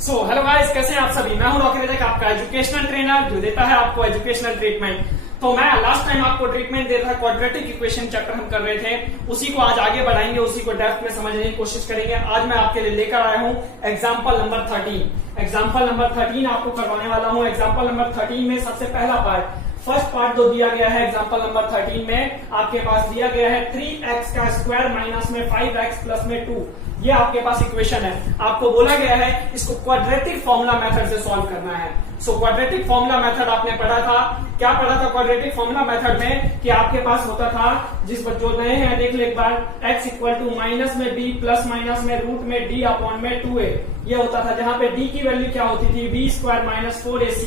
Hello guys, कैसे हैं आप सभी। मैं हूं रॉकी रजक, आपका एजुकेशनल ट्रेनर जो देता है आपको एजुकेशनल ट्रीटमेंट। तो मैं लास्ट टाइम आपको ट्रीटमेंट दे रहा था, क्वाड्रेटिक इक्वेशन चैप्टर हम कर रहे थे, उसी को आज आगे बढ़ाएंगे, उसी को डेप्थ में समझने की कोशिश करेंगे। आज मैं आपके लिए लेकर आया हूं एग्जाम्पल नंबर 13। एग्जाम्पल नंबर 13 आपको करवाने वाला हूं। एग्जाम्पल नंबर 13 में सबसे पहला पार्ट, फर्स्ट पार्ट जो दिया गया है एग्जाम्पल नंबर 13 में, आपके पास दिया गया है 3x का स्क्वायर माइनस में 5x प्लस में 2। ये आपके पास इक्वेशन है। आपको बोला गया है इसको क्वाड्रेटिक फॉर्मूला मेथड से सॉल्व करना है। क्वाड्रेटिक फॉर्मूला मेथड आपने पढ़ा था। क्या पढ़ा था क्वाड्रेटिक फॉर्मूला मेथड में? कि आपके पास होता था, जिस बच्चों नए हैं देख ले एक बार, x इक्वल टू माइनस में b प्लस माइनस में रूट में d अपॉन में 2a। ये होता था, जहां पे d की वैल्यू क्या होती थी, b स्क्वायर माइनस 4ac।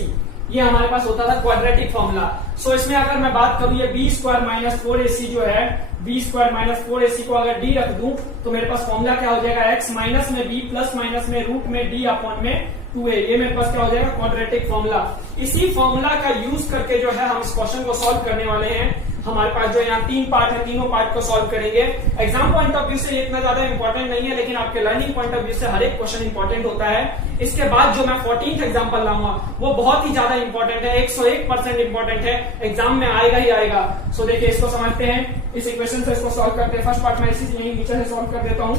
ये हमारे पास होता था क्वाड्रेटिक फॉर्मूला। इसमें अगर मैं बात करूं, ये b स्क्वायर माइनस 4ac जो है, b स्क्वायर माइनस 4ac को अगर d रख दूं तो मेरे पास फॉर्मूला क्या हो जाएगा, x माइनस में b प्लस माइनस में रूट में d अपॉन में 2a। ये मेरे पास क्या हो जाएगा, क्वाड्रेटिक फॉर्मूला। इसी फॉर्मूला का यूज करके जो है हम इस क्वेश्चन को सॉल्व करने वाले हैं। हमारे पास जो यहाँ 3 पार्ट है, तीनों पार्ट को सॉल्व करेंगे। एग्जाम पॉइंट ऑफ व्यू से इतना ज्यादा इंपॉर्टेंट नहीं है, लेकिन आपके लर्निंग पॉइंट ऑफ व्यू से हर एक क्वेश्चन इंपॉर्टेंट होता है। इसके बाद जो मैं 14th एग्जाम्पल लाऊंगा वो बहुत ही ज्यादा इंपॉर्टेंट है, 101% इंपॉर्टेंट है, एग्जाम में आएगा ही आएगा। देखिए इसको समझते हैं, इस इक्वेशन से इसको सॉल्व करते हैं। फर्स्ट पार्ट में इसी यही नीचे से सॉल्व कर देता हूँ।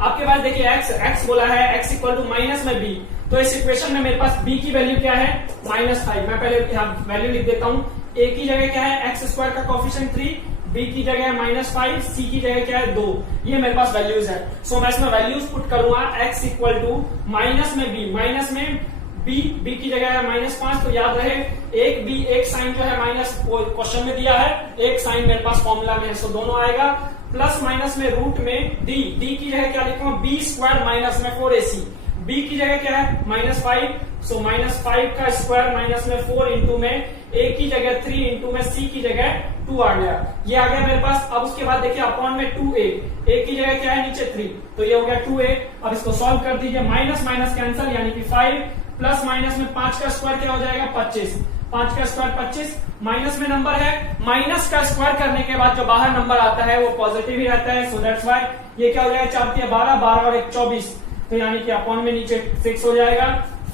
आपके पास देखिए x बोला है, x इक्वल टू माइनस में b। तो इस इक्वेशन में मेरे पास b की वैल्यू क्या है, -5। मैं पहले यहाँ वैल्यू लिख देता हूँ। a की जगह क्या है, x स्क्वायर का कोफिशिएंट 3, b की जगह है -5, c की जगह क्या है 2। ये मेरे पास वैल्यूज है। मैं इसमें वैल्यूज पुट करूंगा। x इक्वल टू माइनस में b, माइनस में b की जगह है -5। तो याद रहे एक साइन जो है माइनस क्वेश्चन में दिया है, एक साइन मेरे पास फॉर्मूला में है, दोनों आएगा। प्लस माइनस में रूट में d की जगह क्या लिखूंगा, b स्क्वायर माइनस में 4ac। b की जगह क्या है -5, -5 का स्क्वायर माइनस में 4 इंटू में a की जगह 3 इंटू में c की जगह 2 आ गया। ये आ गया मेरे पास। अब उसके बाद देखिए अपॉन में 2a, a की जगह क्या है नीचे 3, तो ये हो गया 2a। अब इसको सॉल्व कर दीजिए, माइनस माइनस कैंसल, यानी कि 5 प्लस माइनस में 5 का स्क्वायर क्या हो जाएगा, 25। 5 का स्क्वायर 25, माइनस में नंबर है, माइनस का स्क्वायर करने के बाद जो बाहर नंबर आता है वो पॉजिटिव ही रहता है। दैट्स व्हाई ये क्या हो जाएगा, 4 × 12, 12 और 1 24, तो यानी कि अपॉन में नीचे 6 हो जाएगा।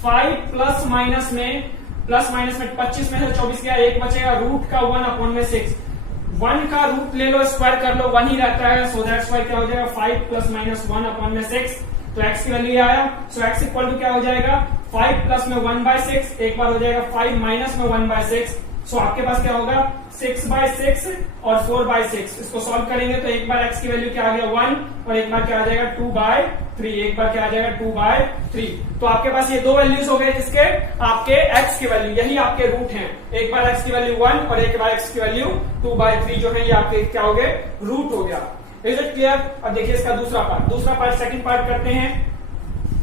5 प्लस माइनस में 25 में से 24 गया, 1 बचेगा, रूट का 1 अपॉन में 6। 1 का रूट ले लो, स्क्वायर कर लो, 1 ही रहता है। दैट्स व्हाई क्या हो जाएगा, 5 प्लस माइनस 1 अपॉन में 6। तो x की वैल्यू आया। x इक्वल टू क्या हो जाएगा, 5 प्लस में 1/6, एक बार हो जाएगा 5 माइनस में 1/6। आपके पास क्या होगा, 6/6 और 4/6। इसको सॉल्व करेंगे तो एक बार x की वैल्यू क्या आ गया 1, और एक बार क्या आ जाएगा 2/3, एक बार क्या आ जाएगा 2/3। तो आपके पास ये दो वैल्यूज हो गए, किसके, आपके x की वैल्यू, यही आपके रूट हैं। एक बार x की वैल्यू 1 और एक बार x की वैल्यू 2/3 जो है, ये आपके क्या हो गए, रूट हो गया। Is it clear? अब देखिए इसका दूसरा पार्ट सेकंड पार्ट करते हैं।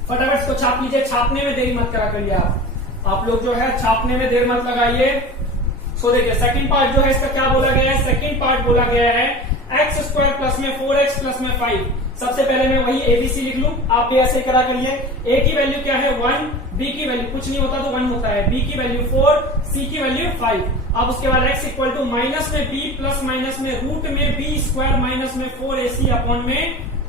फटाफट इसको छाप लीजिए, छापने में देरी मत करा करिए आप लोग जो है, छापने में देर मत लगाइए। देखिए सेकंड पार्ट जो है इसका क्या बोला गया है, सेकंड पार्ट बोला गया है x स्क्वायर प्लस में 4x प्लस में 5। सबसे पहले मैं वही एबीसी लिख लूं, आप भी ऐसे करा करिए। a की वैल्यू क्या है 1, b की वैल्यू कुछ नहीं होता तो 1 होता है, b की वैल्यू 4, c की वैल्यू 5। अब उसके बाद x इक्वल टू माइनस में b प्लस माइनस में रूट में b स्क्वायर माइनस में 4ac अपॉन में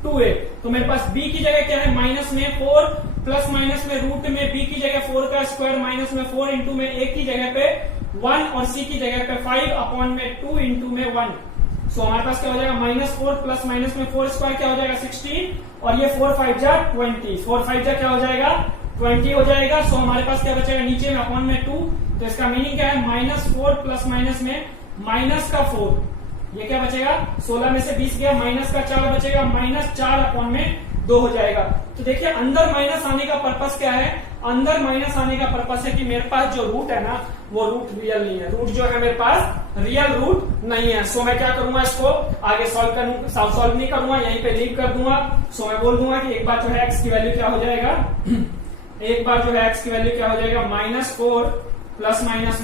2a। तो मेरे पास b की जगह क्या है, माइनस में 4 प्लस माइनस में रूट में b की जगह 4 का स्क्वायर माइनस में 4 इंटू में a की जगह पे 1 और c की जगह पे 5 अपॉन में 2 इंटू में 1। हमारे पास क्या हो जाएगा, -4 प्लस माइनस में 4 स्क्वायर क्या हो जाएगा 16, और ये 4 5 जा 20, 4 5 जा क्या हो जाएगा 20 हो जाएगा। हमारे पास क्या बचेगा नीचे में अपॉन में 2। तो इसका मीनिंग क्या है, -4 प्लस माइनस में माइनस का 4, ये क्या बचेगा, 16 में से 20 गया, माइनस का 4 बचेगा, -4 अपॉन में 2 हो जाएगा। तो देखिए अंदर माइनस आने का पर्पस क्या है, अंदर माइनस आने का पर्पस है कि मेरे पास जो रूट है ना, वो रूट रियल नहीं है, रूट जो है मेरे पास रियल रूट नहीं है। मैं क्या करूंगा, इसको आगे सॉल्व नहीं करूंगा, यहीं पे लीव कर दूंगा। मैं बोल दूंगा कि एक बार जो है x की वैल्यू क्या हो जाएगा, एक बार जो है x की वैल्यू क्या हो जाएगा, -4 प्लस माइनस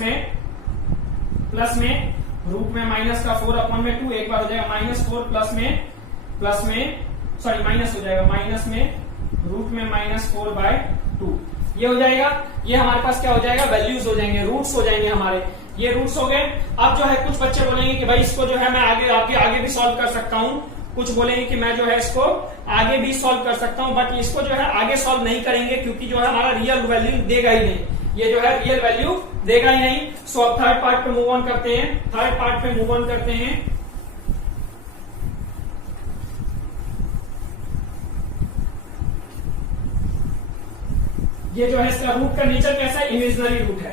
में रूट में माइनस का 4 अपॉन में 2, एक बार हो जाएगा -4 प्लस में सॉरी माइनस हो जाएगा, माइनस में रूट में -4/2। ये हो जाएगा, ये हमारे पास क्या हो जाएगा, वैल्यूज हो जाएंगे, रूट्स हो जाएंगे हमारे, ये रूट्स हो गए। अब जो है कुछ बच्चे बोलेंगे कि भाई इसको जो है मैं आगे भी सॉल्व कर सकता हूँ। कुछ बोलेंगे कि मैं जो है इसको आगे भी सॉल्व कर सकता हूं, बट इसको जो है आगे सॉल्व नहीं करेंगे क्योंकि जो है हमारा रियल वैल्यू देगा ही नहीं, ये जो है रियल वैल्यू देगा ही नहीं। सो अब थर्ड पार्ट पे मूव ऑन करते हैं, थर्ड पार्ट पे मूव ऑन करते हैं। ये जो है इसका रूट का नेचर कैसा है, इमेजिनरी रूट है।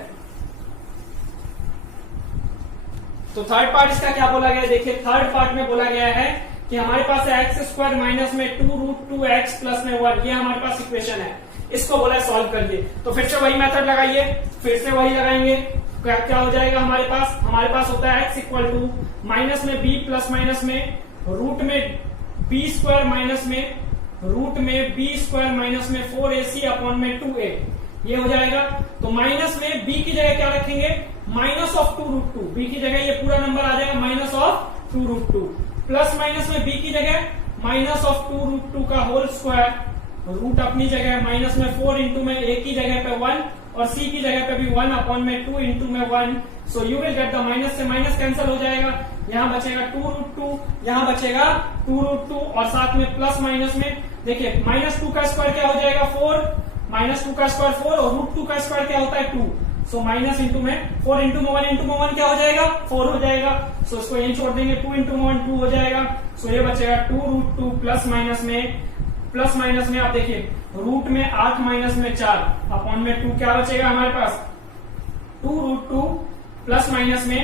तो थर्ड पार्ट इसका क्या बोला गया है, देखिए थर्ड पार्ट में बोला गया है कि हमारे पास है एक्स स्क्वायर माइनस में 2√2x प्लस में 1, ये हमारे पास इक्वेशन है, इसको बोला है सॉल्व करिए। तो फिर से वही मेथड लगाइए, फिर से वही लगाएंगे, क्या हो जाएगा हमारे पास होता है x इक्वल टू माइनस में b प्लस माइनस में रूट में b स्क्वायर माइनस में रूट में b स्क्वायर माइनस में 4ac अपॉन में 2a, ये हो जाएगा। तो माइनस में b की जगह क्या रखेंगे, माइनस ऑफ 2√2, b की जगह ये पूरा नंबर आ जाएगा माइनस ऑफ 2√2, प्लस माइनस में b की जगह माइनस ऑफ 2√2 का होल स्क्वायर, रूट अपनी जगह माइनस में 4 इंटू में a की जगह पे 1 और c की जगह पे भी 1 अपॉन में 2 इंटू में 1। So you will get the minus से माइनस कैंसिल हो जाएगा, यहाँ बचेगा 2√2, यहाँ बचेगा 2√2 और साथ में प्लस माइनस में देखिए -2 का स्क्वायर क्या हो जाएगा 4, -2 का स्क्वायर 4 और √2 का स्क्वायर क्या होता है 2। सो माइनस इंटू में 4 इंटू में 1 इंटू में 1 क्या हो जाएगा 4 हो जाएगा। सो इसको यहीं छोड़ देंगे, 2 इंटू में 1 2 हो जाएगा। सो ये बचेगा 2√2 प्लस माइनस में आप देखिए रूट में 8 माइनस में 4 अपॉन में 2 क्या बचेगा हमारे पास 2√2 प्लस माइनस में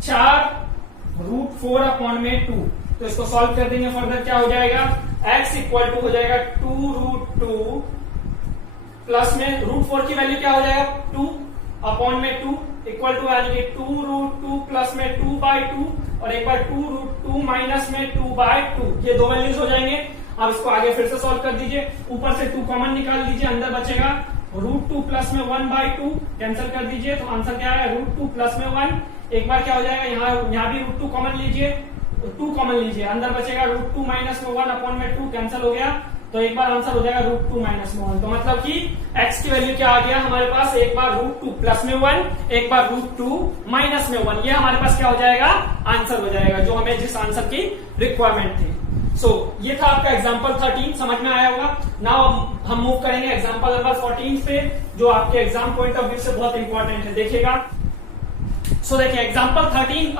4√4 अपॉन में 2। तो इसको सॉल्व कर देंगे फर्दर, क्या हो जाएगा x इक्वल टू हो जाएगा 2√2 प्लस में √4 की वैल्यू क्या हो जाएगा 2 अपॉन में 2 इक्वल टू आ जाएगी 2√2 प्लस में 2/2 और एक बार 2√2 माइनस में 2/2, ये दो वैल्यूज हो जाएंगे। अब इसको आगे फिर से सॉल्व कर दीजिए, ऊपर से 2 कॉमन निकाल दीजिए, अंदर बचेगा √2 प्लस में 1/2 कैंसिल कर दीजिए, तो आंसर क्या है √2 प्लस में 1। एक बार क्या हो जाएगा यहाँ भी √2 कॉमन लीजिए, 2 कॉमन लीजिए, अंदर बचेगा √2 माइनस में 1 अपॉन में 2 कैंसिल हो गया, तो एक बार आंसर हो जाएगा √2 माइनस में 1। तो मतलब कि x की वैल्यू क्या आ गया हमारे पास, एक बार √2 प्लस में 1, एक बार √2 माइनस में 1, ये हमारे पास क्या हो जाएगा आंसर हो जाएगा, जो हमें जिस आंसर की रिक्वायरमेंट थी। सो ये था आपका एग्जाम्पल 13, समझ में आया होगा। नाउ हम मूव करेंगे एग्जाम्पल नंबर 14 पे, जो आपके एग्जाम पॉइंट ऑफ व्यू से बहुत इंपॉर्टेंट है, देखिएगा। सो देखिए एग्जाम्पल 13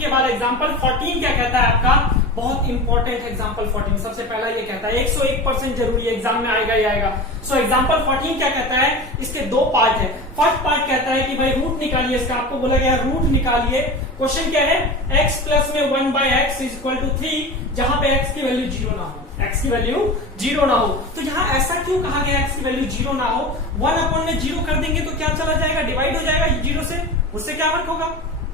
के बाद एग्जाम्पल 14 क्या कहता है आपका, बहुत इंपॉर्टेंट एग्जाम्पल 14। सबसे पहला ये कहता है 101% जरूरी एग्जाम में आएगा ही आएगा। सो एग्जाम्पल 14 क्या कहता है, इसके दो पार्ट है। फर्स्ट पार्ट कहता है कि भाई रूट निकालिए, इसका आपको बोला गया रूट निकालिए। क्वेश्चन क्या है, x प्लस में 1/x इज इक्वल टू 3, जहां पे x की वैल्यू 0 ना हो, x की वैल्यू 0 ना हो। तो यहाँ ऐसा क्यों कहा गया x की वैल्यू 0 ना हो, 1 अपॉन में 0 कर देंगे तो क्या चला जाएगा, डिवाइड हो जाएगा 0 से, उससे क्या फर्क होगा,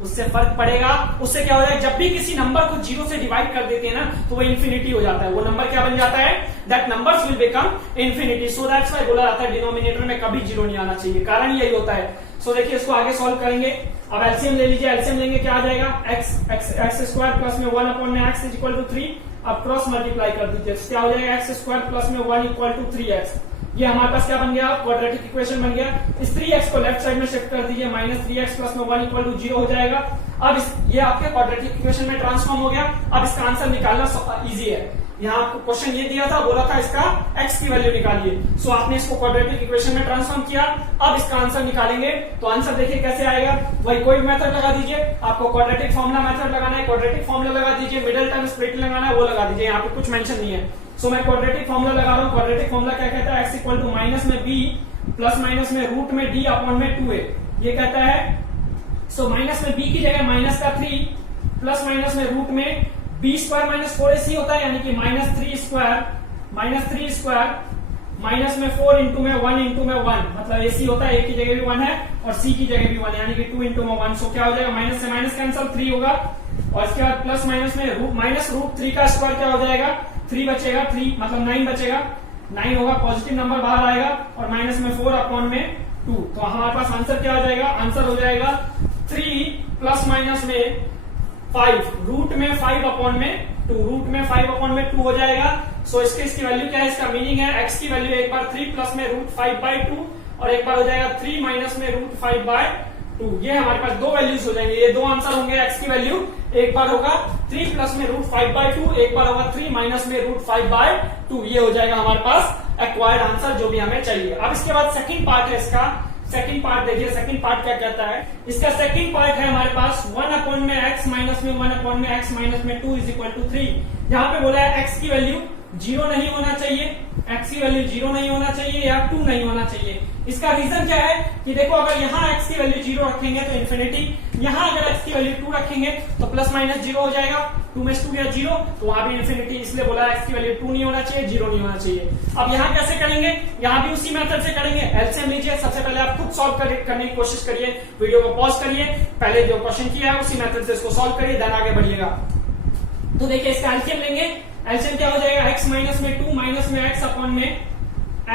उससे फर्क पड़ेगा। उससे क्या हो जाएगा, जब भी किसी नंबर को 0 से डिवाइड कर देते हैं ना तो वो इन्फिनिटी हो जाता है, वो नंबर क्या बन जाता है, that numbers will become infinity. So that's why बोला जाता है डिनोमिनेटर में कभी 0 नहीं आना चाहिए, कारण यही होता है। सो देखिए इसको आगे सॉल्व करेंगे। अब एलसीएम ले लीजिए, एलसीएम लेंगे क्या आ जाएगा, एक्स स्क्वायर प्लस में 1 अपॉन में x इज इक्वल टू 3। अब क्रॉस मल्टीप्लाई कर दीजिए, क्या हो जाएगा एक्स स्क्वायर प्लस में 1 इक्वल टू 3x। ये हमारे पास क्या बन गया, क्वाड्रेटिक इक्वेशन बन गया। इस 3x को लेफ्ट साइड में शिफ्ट कर दीजिए, -3x प्लस में 1 इक्वल टू 0 हो जाएगा। अब ये आपके क्वाड्रेटिक इक्वेशन में ट्रांसफॉर्म हो गया। अब इसका आंसर निकालना इजी है। यहाँ आपको क्वेश्चन ये दिया था, बोला था इसका x की वैल्यू निकालिए। सो आपने इसको क्वाड्रेटिक इक्वेशन में ट्रांसफॉर्म किया। अब इसका आंसर निकालेंगे, तो आंसर देखिए कैसे आएगा, वही कोई मेथड लगा दीजिए। आपको क्वाड्रेटिक फॉर्मुला मेथड लगाना है, क्वाड्रेटिक फॉर्मुला लगा दीजिए, मिडिल टर्म स्प्लिट लगाना है वो लगा दीजिए, यहाँ पे कुछ मेंशन नहीं है। सो मैं क्वाड्रेटिक फॉर्मुला लगा रहा हूँ। क्वाड्रेटिक फॉर्मुला क्या कहता है, x इक्वल टू माइनस में b प्लस माइनस में रूट में d अपॉन में 2a, ये कहता है। सो माइनस में b की जगह माइनस का 3 प्लस माइनस में रूट में b स्क्वायर माइनस 4ac होता है, यानी कि -3 स्क्वायर माइनस में 4 इंटू में 1 इंटू में 1, मतलब ac होता है, a की जगह भी 1 है और c की जगह भी 1, यानी कि 2 इंटू में 1। सो क्या हो जाएगा, माइनस से माइनस कैंसिल, 3 होगा। और इसके बाद प्लस माइनस में माइनस रूट 3 का स्क्वायर क्या हो जाएगा, 3 बचेगा, 3 मतलब 9 बचेगा, 9 होगा, पॉजिटिव नंबर बाहर आएगा और माइनस में 4 अपॉन में 2। तो हमारे पास आंसर क्या हो जाएगा, आंसर हो जाएगा 3 प्लस माइनस में 5 रूट में 5 अपॉन में 2, रूट में 5 अपॉन में 2 हो जाएगा। सो इसकी वैल्यू क्या है, इसका मीनिंग है x की वैल्यू एक बार 3 प्लस में रूट 5/2 और एक बार हो जाएगा 3 माइनस में रूट 5/2। 2। ये हमारे पास दो वैल्यूज हो जाएंगे, ये दो आंसर होंगे एक्स की वैल्यू। एक बार होगा 3 प्लस में √5/2, एक बार होगा 3 माइनस में √5/2। ये हो जाएगा हमारे पास एक्वायर्ड आंसर जो भी हमें चाहिए। अब इसके बाद सेकंड पार्ट है इसका। सेकंड पार्ट देखिए, सेकंड पार्ट क्या कहता है। इसका सेकंड पार्ट है हमारे पास 1 में x माइनस में 1 में x माइनस में 2 इज इक्वल टू 3। यहाँ पे बोला है x की वैल्यू 0 नहीं होना चाहिए, x की वैल्यू 0 नहीं होना चाहिए या 2 नहीं होना चाहिए। इसका रीजन क्या है कि देखो अगर यहाँ x की वैल्यू 0 रखेंगे तो इन्फिनिटी, यहाँ अगर x की वैल्यू 2 रखेंगे तो प्लस माइनस 0 हो जाएगा, 2 में 2 या 0, तो वहां भी इन्फिनिटी, इसलिए बोला x की वैल्यू 2 नहीं होना चाहिए, 0 नहीं होना चाहिए। अब यहाँ कैसे करेंगे, यहाँ भी उसी मेथड से करेंगे। एलसीएम लीजिए, सबसे पहले आप खुद सॉल्व करने की कोशिश करिए, वीडियो को पॉज करिए, पहले जो क्वेश्चन किया है उसी मेथड से इसको सॉल्व करिए, देन आगे बढ़िएगा। तो देखिए इसका एलसीएम लेंगे, एलसीएम क्या हो जाएगा, x माइनस में 2 माइनस में x अपॉन में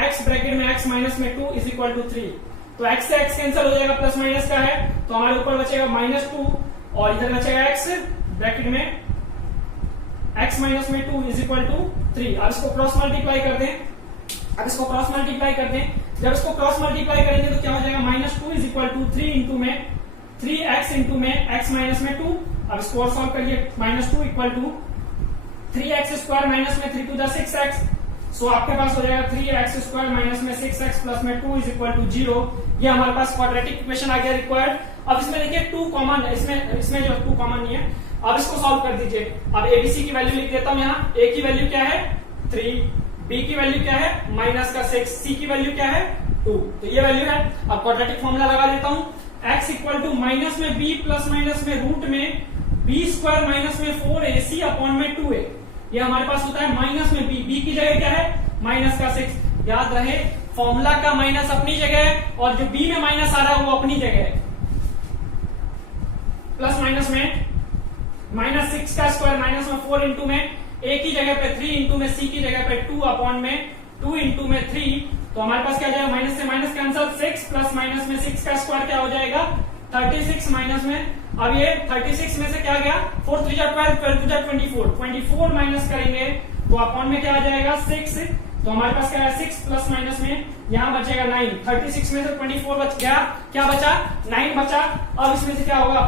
x ब्रैकेट में x माइनस में 2 इज इक्वल टू 3। तो x से x कैंसिल हो जाएगा, प्लस माइनस का है तो हमारे ऊपर बचेगा -2 और इधर बचेगा x ब्रैकेट में x माइनस में 2 इज इक्वल टू 3। अब इसको क्रॉस मल्टीप्लाई कर दें, अब इसको क्रॉस मल्टीप्लाई कर दें। जब इसको क्रॉस मल्टीप्लाई करेंगे तो क्या हो जाएगा, -2 इज इक्वल टू 3 इंटू में 3x इंटू में x माइनस में 2। अब इसको और सॉल्व करिए, -2 equal to 3x square minus में 3 टू 6x। सो आपके पास हो जाएगा 3x स्क्वायर माइनस में 6x प्लस में 2 इज इक्वल टू 0। ये हमारे पास क्वाड्रेटिक इक्वेशन आ गया रिक्वायर्ड। अब इसमें देखिए 2 कॉमन है, इसमें जो 2 कॉमन नहीं है। अब इसको सॉल्व कर दीजिए। अब एबीसी की वैल्यू लिख देता हूं यहाँ। ए की वैल्यू क्या है 3, बी की वैल्यू क्या है -6, सी की वैल्यू क्या है 2, तो ये वैल्यू है। अब क्वाड्रेटिक फॉर्मूला लगा देता हूँ, x इक्वल टू माइनस में b प्लस माइनस में रूट में b स्क्वायर माइनस में 4ac अपॉन में 2a। ये हमारे पास होता है माइनस में b की जगह क्या है -6। याद रहे फॉर्मूला का माइनस अपनी जगह है और जो b में माइनस आ रहा है वो अपनी जगह है। प्लस माइनस में -6 का स्क्वायर माइनस में 4 इंटू में a की जगह पे 3 इंटू में c की जगह पे 2 अपॉन में 2 इंटू में 3। तो हमारे पास क्या जाएगा, माइनस से माइनस कैंसल, 6 प्लस माइनस में 6 का स्क्वायर क्या हो जाएगा 36 माइनस में। अब ये 36 में से क्या गया 4 3 जा 12, 12 जा 24 माइनस करेंगे तो अपॉन में क्या आ जाएगा 6। तो हमारे पास क्या है 6 प्लस माइनस में यहाँ बचेगा 9। 36 में से 24 बच गया, क्या बचा 9 बचा। अब इसमें से क्या होगा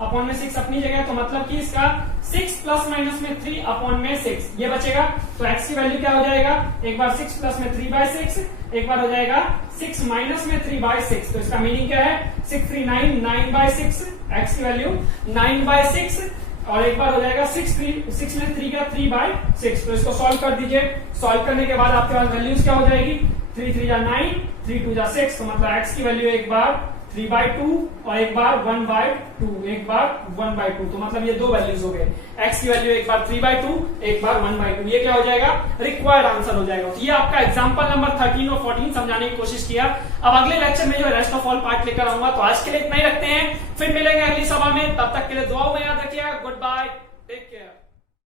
अपॉन में 6 अपनी जगह, तो मतलब कि इसका 6 प्लस माइनस में 3 अपॉन में 6 ये बचेगा। तो x की वैल्यू क्या हो जाएगा, एक बार 6 प्लस में 3/6, एक बार हो जाएगा 6 माइनस में 3/6। तो इसका मीनिंग क्या है 6 3 9 9/6, x की वैल्यू 9/6 और एक बार हो जाएगा 6 में 3 का 3/6। तो इसको सॉल्व कर दीजिए। सॉल्व करने के बाद आपके पास वैल्यूज क्या हो जाएगी 3 3 जा 9, 3 2 जा 6। तो मतलब x की वैल्यू एक बार 3/2 और एक बार 1/2, एक बार 1/2। तो मतलब ये दो वैल्यूज हो गए, x की वैल्यू एक बार 3/2, एक बार 1/2। ये क्या हो जाएगा रिक्वायर्ड आंसर हो जाएगा। तो ये आपका एग्जांपल नंबर 13 और 14 समझाने की कोशिश किया। अब अगले लेक्चर में जो रेस्ट ऑफ ऑल पार्ट लेकर आऊंगा। तो आज के लिए इतना ही रखते हैं, फिर मिलेंगे अगली सभा में, तब तक के लिए दुआ